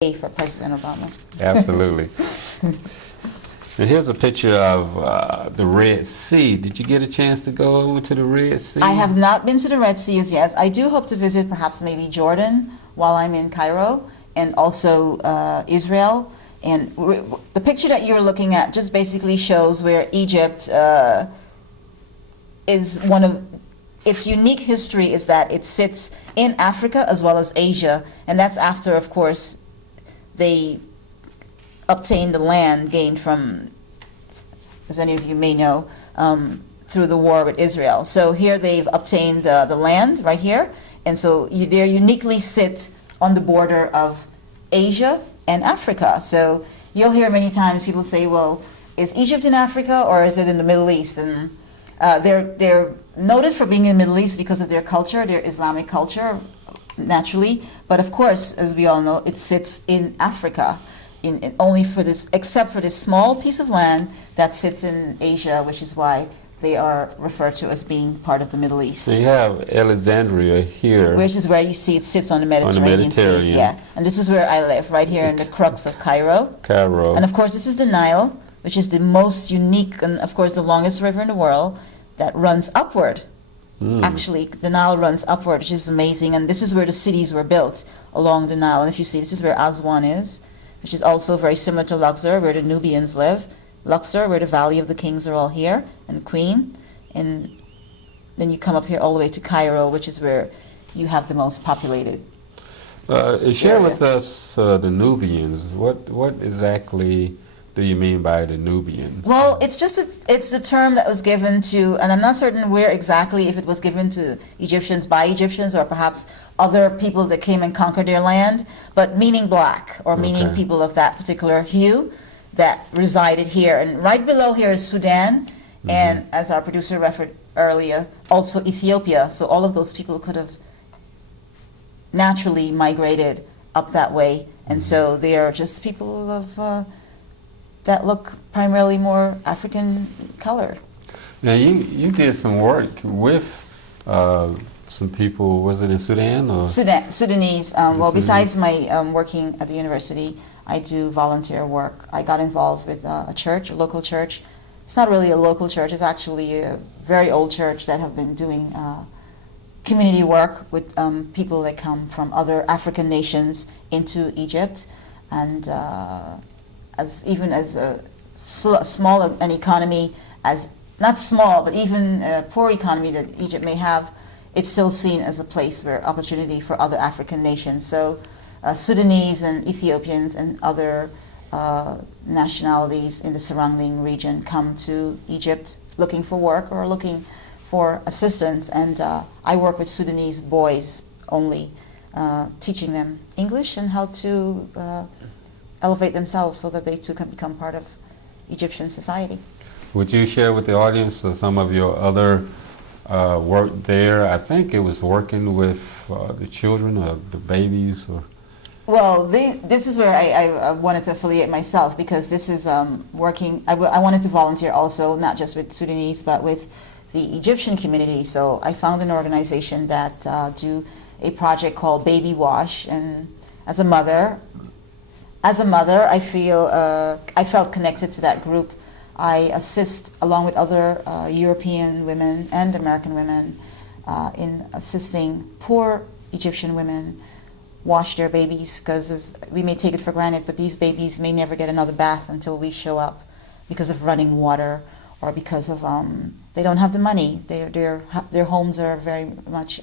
for President Obama. Absolutely. And here's a picture of the Red Sea. Did you get a chance to go over to the Red Sea? I have not been to the Red Sea as yet. I do hope to visit perhaps maybe Jordan while I'm in Cairo, and also Israel. And the picture that you're looking at just basically shows where Egypt is one of its unique history is that it sits in Africa as well as Asia, and that's after, of course, they obtained the land gained from, as any of you may know, through the war with Israel. So here they've obtained the land right here, and so they uniquely sit on the border of Asia and Africa. So you'll hear many times people say, well, is Egypt in Africa or is it in the Middle East? And they're noted for being in the Middle East because of their culture, their Islamic culture, naturally. But of course, as we all know, it sits in Africa, in only for this, except for this small piece of land that sits in Asia, which is why they are referred to as being part of the Middle East. So you have Alexandria here. Which is where you see it sits on the Mediterranean Sea. Yeah, and this is where I live, right here in the crux of Cairo. Cairo. And of course, this is the Nile, which is the most unique and, of course, the longest river in the world that runs upward. Actually, the Nile runs upward, which is amazing, and this is where the cities were built along the Nile. And if you see, this is where Aswan is, which is also very similar to Luxor, where the Nubians live. Luxor, where the Valley of the Kings are all here, and Queen. And then you come up here all the way to Cairo, which is where you have the most populated Share area. with us the Nubians. What exactly do you mean by the Nubians? Well, it's just it's the term that was given to, and I'm not certain where exactly, if it was given to Egyptians by Egyptians or perhaps other people that came and conquered their land, but meaning black or meaning people of that particular hue that resided here. And right below here is Sudan, and as our producer referred earlier, also Ethiopia. So all of those people could have naturally migrated up that way, and so they are just people of that look primarily more African color. Now you did some work with some people, was it in Sudan? Or? Sudanese. Well, besides my working at the university, I do volunteer work. I got involved with a church, a local church. It's not really a local church, it's actually a very old church that have been doing community work with people that come from other African nations into Egypt. And as small an economy as, not small, but even a poor economy that Egypt may have, it's still seen as a place where opportunity for other African nations. So Sudanese and Ethiopians and other nationalities in the surrounding region come to Egypt looking for work or looking for assistance. And I work with Sudanese boys only, teaching them English and how to elevate themselves so that they too can become part of Egyptian society. Would you share with the audience some of your other work there? I think it was working with the children or the babies, or. Well, this is where I wanted to affiliate myself, because this is working. I wanted to volunteer also, not just with Sudanese, but with the Egyptian community. So I found an organization that do a project called Baby Wash, and as a mother, I felt connected to that group. I assist, along with other European women and American women, in assisting poor Egyptian women wash their babies, because we may take it for granted, but these babies may never get another bath until we show up because of running water or because of they don't have the money. Their homes are very much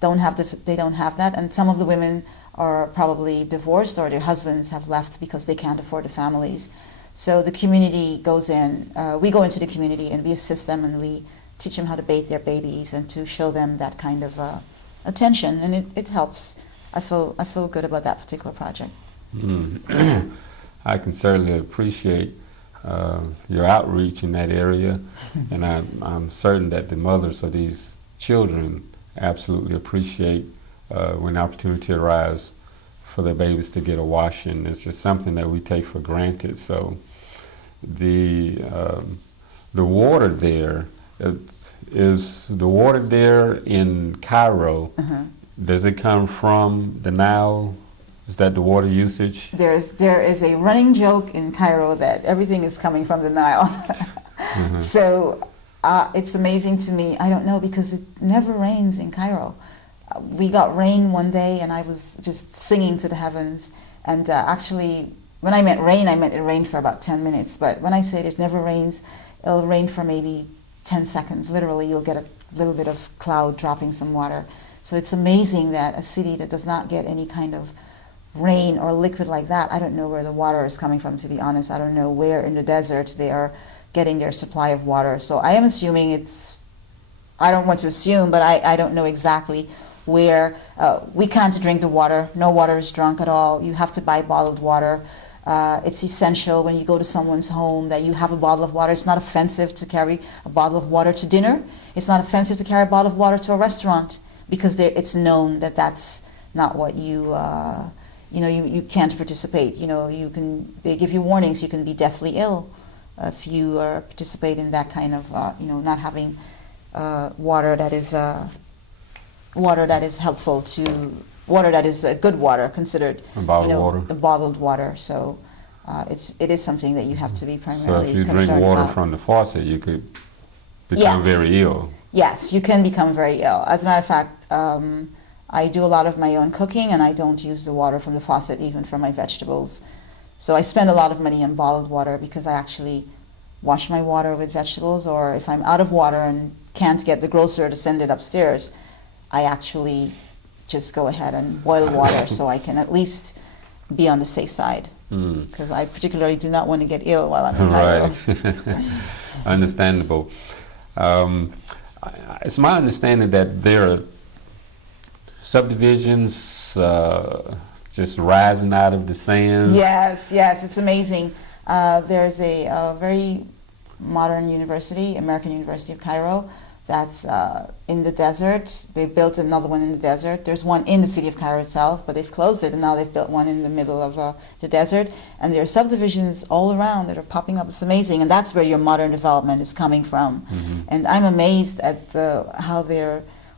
they don't have that, and some of the women are probably divorced or their husbands have left because they can't afford the families. So the community goes in, we go into the community and we assist them, and we teach them how to bathe their babies and to show them that kind of attention, and it helps. I feel good about that particular project. I can certainly appreciate your outreach in that area, and I'm certain that the mothers of these children absolutely appreciate when the opportunity arises for their babies to get a washing. It's just something that we take for granted. So the water there, is the water there in Cairo, does it come from the Nile Is that the water usage? There is a running joke in Cairo that everything is coming from the Nile. So it's amazing to me. I don't know, because it never rains in Cairo. We got rain one day and I was just singing to the heavens. And actually, when I meant rain, I meant it rained for about 10 minutes. But when I say it never rains, it'll rain for maybe 10 seconds. Literally, you'll get a little bit of cloud dropping some water. So it's amazing that a city that does not get any kind of rain or liquid like that, I don't know where the water is coming from, to be honest. I don't know where in the desert they are getting their supply of water. So I am assuming it's, I don't want to assume, but I don't know exactly where. We can't drink the water. No water is drunk at all. You have to buy bottled water. It's essential when you go to someone's home that you have a bottle of water. It's not offensive to carry a bottle of water to dinner. It's not offensive to carry a bottle of water to a restaurant, because it's known that that's not what you you can't participate. They give you warnings. You can be deathly ill if you participate in that kind of not having water that is helpful to, water that is good water, considered bottled water. So it is something that you have to be primarily concerned about. So if you drink water from the faucet, you could become very ill. Yes, you can become very ill. As a matter of fact, I do a lot of my own cooking, and I don't use the water from the faucet even for my vegetables. So I spend a lot of money on bottled water, because I actually wash my water with vegetables, or if I'm out of water and can't get the grocer to send it upstairs, I actually just go ahead and boil water so I can at least be on the safe side, because I particularly do not want to get ill while I'm in Cairo. Right. Understandable. It's my understanding that there are subdivisions just rising out of the sands. Yes, it's amazing. There's a very modern university, American University of Cairo, that's in the desert. They've built another one in the desert. There's one in the city of Cairo itself, but they've closed it, and now they've built one in the middle of the desert. And there are subdivisions all around that are popping up. It's amazing, and that's where your modern development is coming from. And I'm amazed at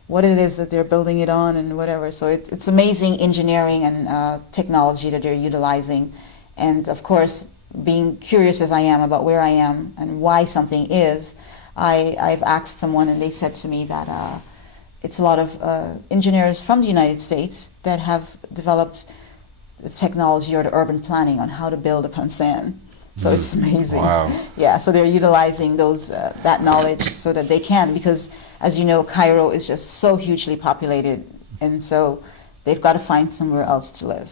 what it is that they're building it on and whatever. So it's amazing engineering and technology that they're utilizing. And of course, being curious as I am about where I am and why something is, I've asked someone, and they said to me that it's a lot of engineers from the United States that have developed the technology or the urban planning on how to build upon sand. So it's amazing. Wow. Yeah, so they're utilizing that knowledge so that they can, because as you know, Cairo is just so hugely populated, and so they've got to find somewhere else to live.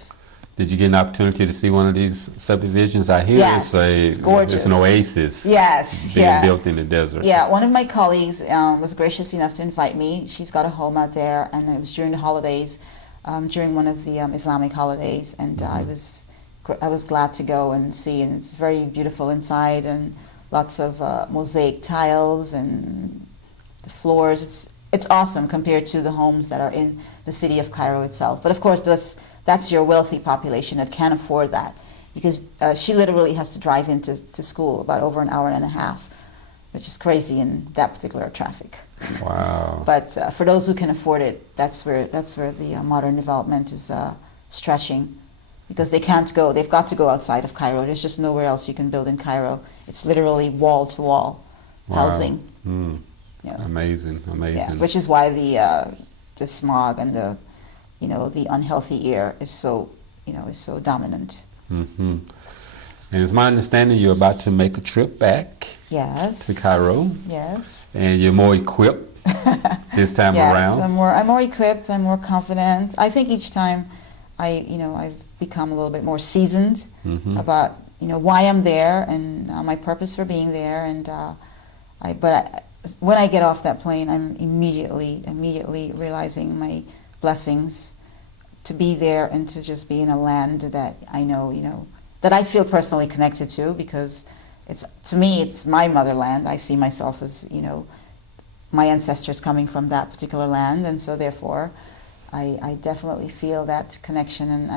Did you get an opportunity to see one of these subdivisions? I hear it's gorgeous. It's an oasis. Yes, being built in the desert. Yeah, one of my colleagues was gracious enough to invite me. She's got a home out there, and it was during the holidays, during one of the Islamic holidays, and I was glad to go and see, and it's very beautiful inside, and lots of mosaic tiles, and the floors. It's awesome compared to the homes that are in the city of Cairo itself. But of course, that's your wealthy population that can't afford that, because she literally has to drive into school about over an hour and a half, which is crazy in that particular traffic. Wow. But for those who can afford it, that's where the modern development is stretching, because they've got to go outside of Cairo. There's just nowhere else you can build in Cairo. It's literally wall-to-wall housing. Yeah. Amazing. Yeah, which is why the smog and the unhealthy air is so dominant. And it's my understanding you're about to make a trip back. Yes. To Cairo. Yes. And you're more equipped this time around. Yes, I'm more equipped. I'm more confident. I think each time I've become a little bit more seasoned about why I'm there and my purpose for being there. And when I get off that plane, I'm immediately realizing my blessings to be there and to just be in a land that I know, that I feel personally connected to, because to me it's my motherland. I see myself as my ancestors coming from that particular land, and so therefore I definitely feel that connection, and